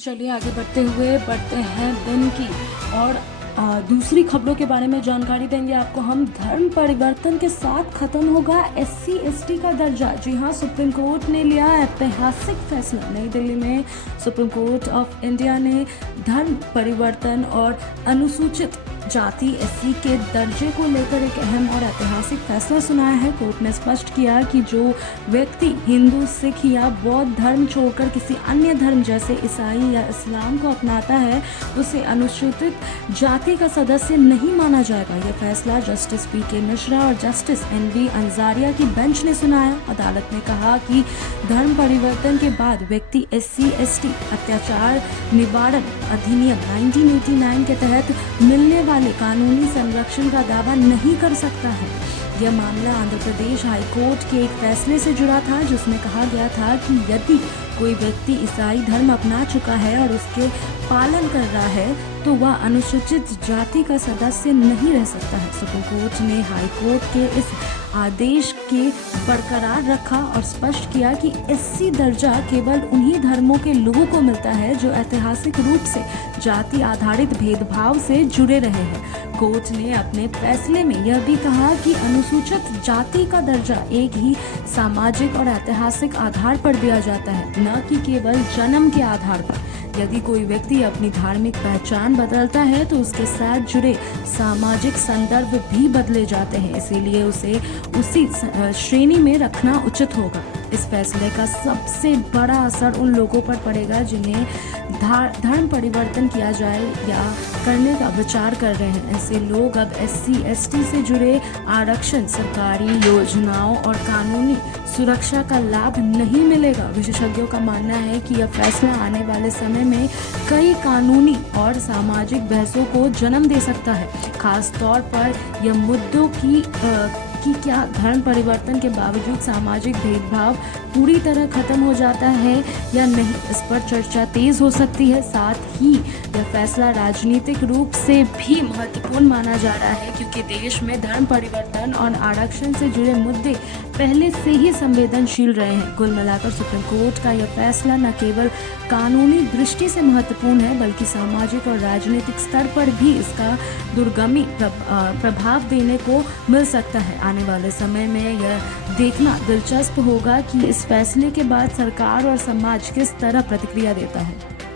चलिए आगे बढ़ते हैं दिन की और दूसरी खबरों के बारे में जानकारी देंगे आपको हम। धर्म परिवर्तन के साथ खत्म होगा एससी एसटी का दर्जा। जी हाँ, सुप्रीम कोर्ट ने लिया ऐतिहासिक फैसला। नई दिल्ली में सुप्रीम कोर्ट ऑफ इंडिया ने धर्म परिवर्तन और अनुसूचित जाति एससी के दर्जे को लेकर एक अहम और ऐतिहासिक फैसला सुनाया है। कोर्ट ने स्पष्ट किया कि जो व्यक्ति हिंदू, सिख या बौद्ध धर्म छोड़कर किसी अन्य धर्म जैसे ईसाई या इस्लाम को अपनाता है, उसे अनुसूचित जाति का सदस्य नहीं माना जाएगा। यह फैसला जस्टिस पी.के. मिश्रा और जस्टिस एन.वी. अंजारिया की बेंच ने सुनाया। अदालत ने कहा कि धर्म परिवर्तन के बाद व्यक्ति एससी एसटी अत्याचार निवारण अधिनियम 1989 के तहत मिलने वाले कानूनी संरक्षण का दावा नहीं कर सकता है। यह मामला आंध्र प्रदेश हाई कोर्ट के एक फैसले से जुड़ा था, जिसमें कहा गया था कि यदि कोई व्यक्ति ईसाई धर्म अपना चुका है और उसके पालन कर रहा है तो वह अनुसूचित जाति का सदस्य नहीं रह सकता है। सुप्रीम कोर्ट ने हाई कोर्ट के इस आदेश के बरकरार रखा और स्पष्ट किया कि एससी दर्जा केवल उन्हीं धर्मों के लोगों को मिलता है जो ऐतिहासिक रूप से जाति आधारित भेदभाव से जुड़े रहे हैं। कोर्ट ने अपने फैसले में यह भी कहा कि अनुसूचित जाति का दर्जा एक ही सामाजिक और ऐतिहासिक आधार पर दिया जाता है, न कि केवल जन्म के आधार पर। यदि कोई व्यक्ति अपनी धार्मिक पहचान बदलता है तो उसके साथ जुड़े सामाजिक संदर्भ भी बदले जाते हैं, इसीलिए उसे उसी श्रेणी में रखना उचित होगा। इस फैसले का सबसे बड़ा असर उन लोगों पर पड़ेगा जिन्हें धर्म परिवर्तन किया जाए या करने का विचार कर रहे हैं। ऐसे लोग अब एससी एसटी से जुड़े आरक्षण, सरकारी योजनाओं और कानूनी सुरक्षा का लाभ नहीं मिलेगा। विशेषज्ञों का मानना है कि यह फैसला आने वाले समय में कई कानूनी और सामाजिक बहसों को जन्म दे सकता है, खास तौर पर यह मुद्दों कि क्या धर्म परिवर्तन के बावजूद सामाजिक भेदभाव पूरी तरह खत्म हो जाता है या नहीं। इस पर चर्चा तेज हो सकती है। साथ ही यह फैसला राजनीतिक रूप से भी महत्वपूर्ण माना जा रहा है, क्योंकि देश में धर्म परिवर्तन और आरक्षण से जुड़े मुद्दे पहले से ही संवेदनशील रहे हैं। कुल मिलाकर सुप्रीम कोर्ट का यह फैसला न केवल कानूनी दृष्टि से महत्वपूर्ण है, बल्कि सामाजिक और राजनीतिक स्तर पर भी इसका दूरगामी प्रभाव देने को मिल सकता है। आने वाले समय में यह देखना दिलचस्प होगा कि इस फैसले के बाद सरकार और समाज किस तरह प्रतिक्रिया देता है।